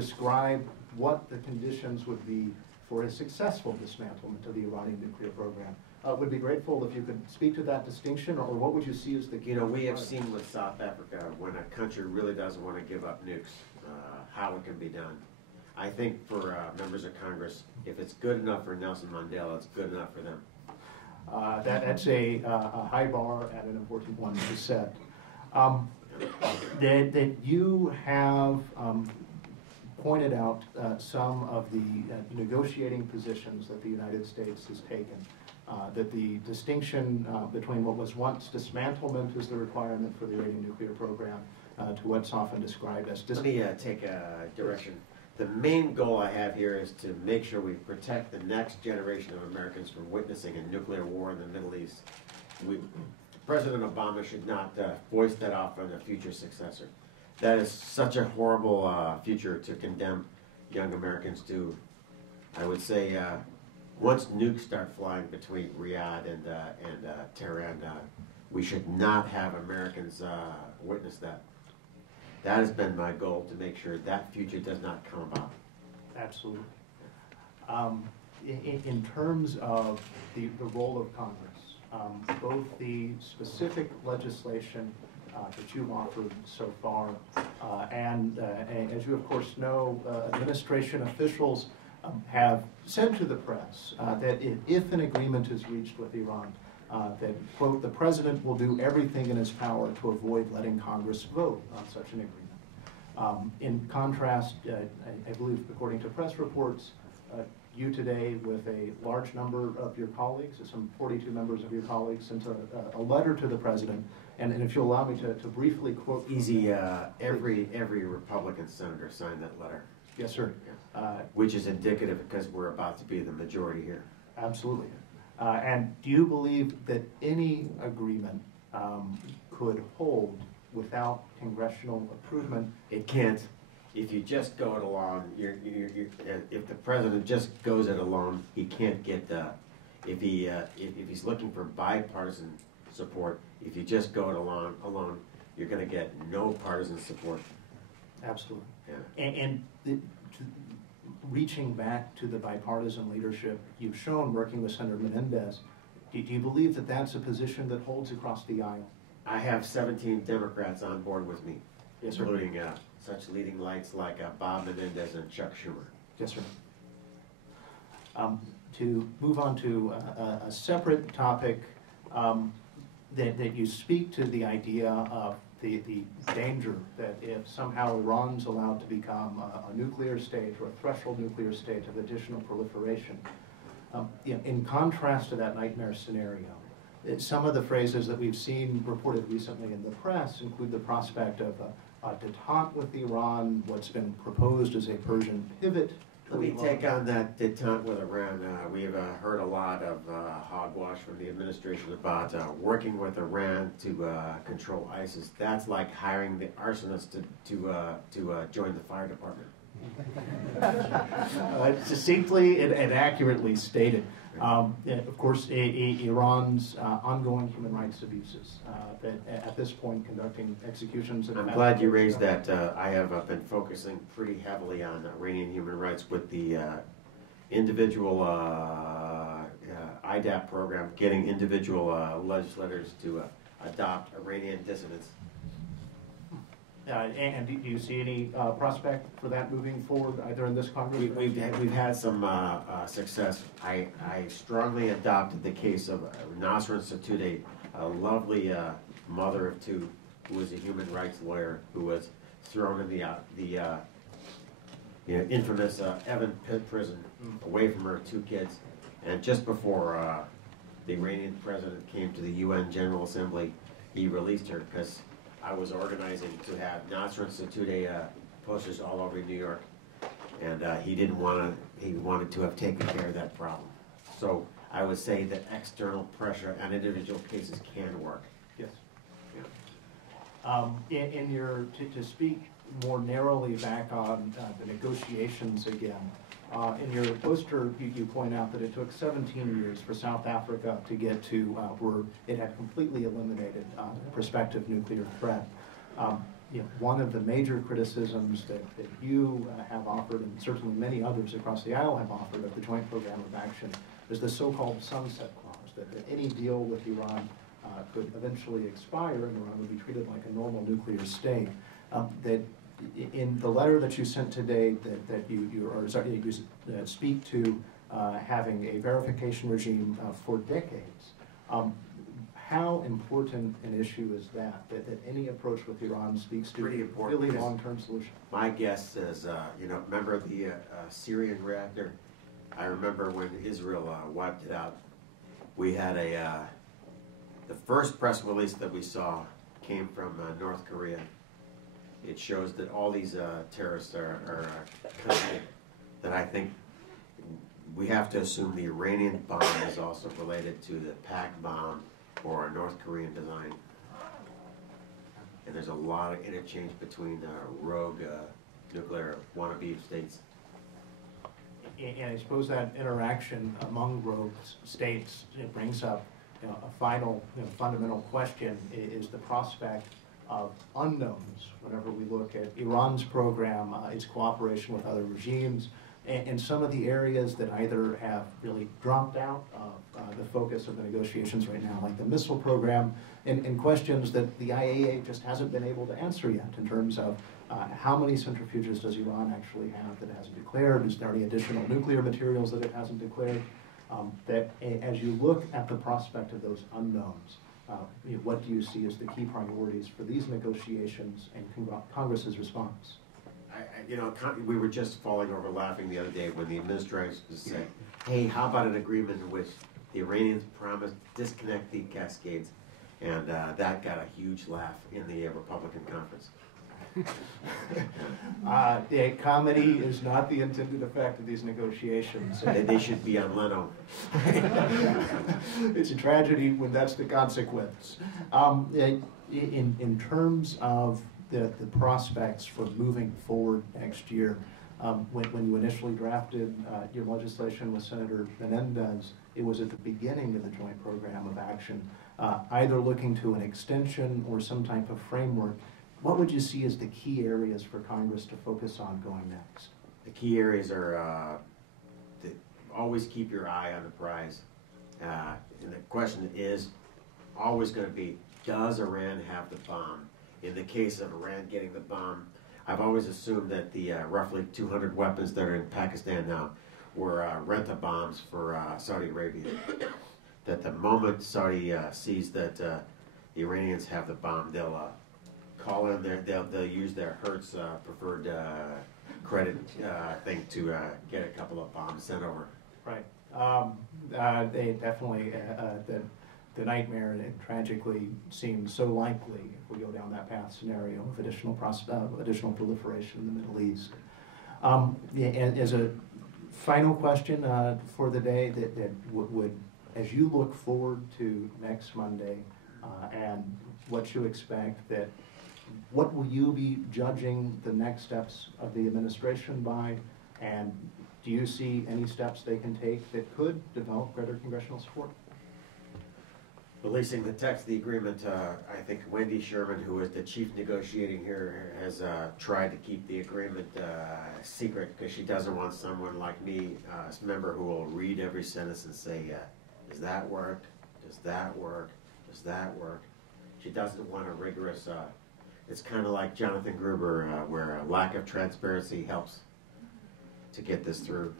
describe what the conditions would be for a successful dismantlement of the Iranian nuclear program. Would be grateful if you could speak to that distinction, or what would you see as the key? You know, we have seen with South Africa, when a country really doesn't want to give up nukes, how it can be done. I think for members of Congress, if it's good enough for Nelson Mandela, it's good enough for them. That's a high bar and an important one to set. That you have pointed out some of the negotiating positions that the United States has taken. That the distinction between what was once dismantlement as the requirement for the Iranian nuclear program to what's often described as Let me take a direction. The main goal I have here is to make sure we protect the next generation of Americans from witnessing a nuclear war in the Middle East. President Obama should not voice that off on a future successor. That is such a horrible future to condemn young Americans to. I would say once nukes start flying between Riyadh and Tehran, we should not have Americans witness that. That has been my goal, to make sure that future does not come about. Absolutely. In terms of the role of Congress, both the specific legislation that you've offered so far, and as you of course know, administration officials have said to the press that if an agreement is reached with Iran, that, quote, the president will do everything in his power to avoid letting Congress vote on such an agreement. In contrast, I believe, according to press reports, you today, with a large number of your colleagues, some 42 members of your colleagues, sent a letter to the president. And if you'll allow me to briefly quote. Easy, every Republican senator signed that letter. Yes, sir. Which is indicative, because we're about to be the majority here. Absolutely. And do you believe that any agreement could hold without congressional approval? It can't. If you just go it alone, if the president just goes it alone, he can't get if he's looking for bipartisan support, if you just go it alone, you're going to get no partisan support. Absolutely. Yeah. And reaching back to the bipartisan leadership you've shown working with Senator Menendez, do you believe that that's a position that holds across the aisle? I have 17 Democrats on board with me, yes, sir, including such leading lights like Bob Menendez and Chuck Schumer. Yes, sir. To move on to a separate topic, that you speak to the idea of the danger that if somehow Iran's allowed to become a nuclear state or a threshold nuclear state of additional proliferation. In contrast to that nightmare scenario, some of the phrases that we've seen reported recently in the press include the prospect of a detente with Iran, what's been proposed as a Persian pivot. Let me take on that detente with Iran. We've heard a lot of hogwash from the administration about working with Iran to control ISIS. That's like hiring the arsonist to join the fire department. Succinctly and accurately stated. Of course, Iran's ongoing human rights abuses, that at this point conducting executions. I'm glad you raised that. I have been focusing pretty heavily on Iranian human rights with the individual IDAP program, getting individual legislators to adopt Iranian dissidents. And do you see any prospect for that moving forward, either in this Congress? We've had some success. I strongly adopted the case of Nasrin Sotoudeh, a lovely mother of two, who was a human rights lawyer, who was thrown in the infamous Evin prison, away from her two kids. And just before the Iranian president came to the UN General Assembly, he released her, because I was organizing to have Nasrin Sotoudeh posters all over New York, and he didn't want to. He wanted to have taken care of that problem. So I would say that external pressure on individual cases can work. Yes. Yeah. In your to speak more narrowly back on the negotiations again. In your poster, you point out that it took 17 years for South Africa to get to where it had completely eliminated prospective nuclear threat. one of the major criticisms that you have offered, and certainly many others across the aisle have offered of the Joint Program of Action, is the so-called sunset clause, that any deal with Iran could eventually expire and Iran would be treated like a normal nuclear state. That in the letter that you sent today, that you speak to having a verification regime for decades. How important an issue is that any approach with Iran speaks to Pretty important, really long-term solution? My guess is, remember the Syrian reactor? I remember when Israel wiped it out. We had the first press release that we saw came from North Korea. It shows that all these terrorists are connected. That I think we have to assume the Iranian bomb is also related to the PAC bomb or a North Korean design. And there's a lot of interchange between rogue nuclear wannabe states. And I suppose that interaction among rogue states brings up a final fundamental question, is the prospect of unknowns whenever we look at Iran's program, its cooperation with other regimes, and some of the areas that either have really dropped out of the focus of the negotiations right now, like the missile program, and questions that the IAEA just hasn't been able to answer yet in terms of how many centrifuges does Iran actually have that it hasn't declared? Is there any additional nuclear materials that it hasn't declared? That as you look at the prospect of those unknowns, what do you see as the key priorities for these negotiations and Congress's response? We were just falling over laughing the other day when the administration said, hey, how about an agreement in which the Iranians promised to disconnect the Cascades? And that got a huge laugh in the Republican conference. Comedy is not the intended effect of these negotiations. They should be on Leno. It's a tragedy when that's the consequence. In terms of the prospects for moving forward next year, when you initially drafted your legislation with Senator Menendez, it was at the beginning of the Joint Program of Action, either looking to an extension or some type of framework. What would you see as the key areas for Congress to focus on going next? The key areas are to always keep your eye on the prize. And the question is always going to be, does Iran have the bomb? In the case of Iran getting the bomb, I've always assumed that the roughly 200 weapons that are in Pakistan now were rent-a bombs for Saudi Arabia. That the moment Saudi sees that the Iranians have the bomb, they'll call in they'll use their Hertz preferred credit thing to get a couple of bombs sent over. Right. They definitely the nightmare, and it tragically seems so likely if we go down that path scenario of additional proliferation in the Middle East. And as a final question for the day, that would, as you look forward to next Monday and what you expect, that what will you be judging the next steps of the administration by, and do you see any steps they can take that could develop greater congressional support? Releasing the text of the agreement, I think Wendy Sherman, who is the chief negotiating here, has tried to keep the agreement secret because she doesn't want someone like me, a member who will read every sentence and say, does that work? Does that work? Does that work? She doesn't want a rigorous, it's kind of like Jonathan Gruber, where a lack of transparency helps to get this through.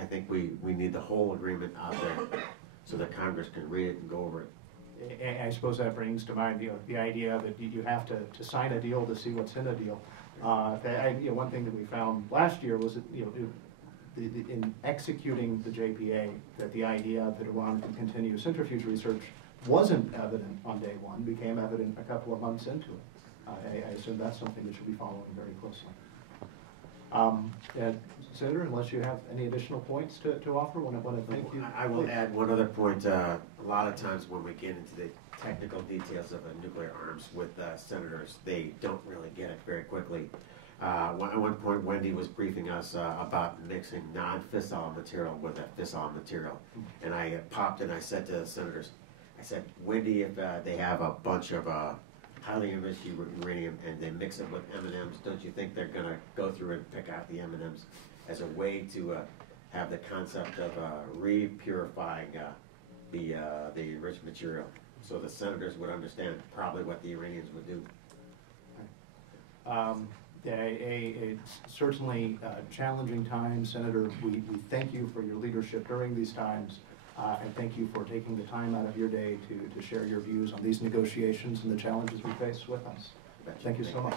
I think we need the whole agreement out there so that Congress can read it and go over it. I suppose that brings to mind the idea that you have to sign a deal to see what's in a deal. One thing that we found last year was that in executing the JPA, that the idea that Iran could continue centrifuge research wasn't evident on day one, became evident a couple of months into it. I assume that's something that should be following very closely. Senator, unless you have any additional points to offer, I want to thank you. I will add one other point. A lot of times when we get into the technical details of nuclear arms with senators, they don't really get it very quickly. At one point, Wendy was briefing us about mixing non-fissile material with a fissile material. And I popped and I said to the senators, I said, Wendy, if they have a bunch of highly enriched uranium and they mix it with M&Ms, don't you think they're gonna go through and pick out the M&Ms as a way to have the concept of re-purifying the enriched material? So the senators would understand probably what the Iranians would do. Certainly challenging time, Senator. We thank you for your leadership during these times, and thank you for taking the time out of your day to share your views on these negotiations and the challenges we face with us. Thank you so much.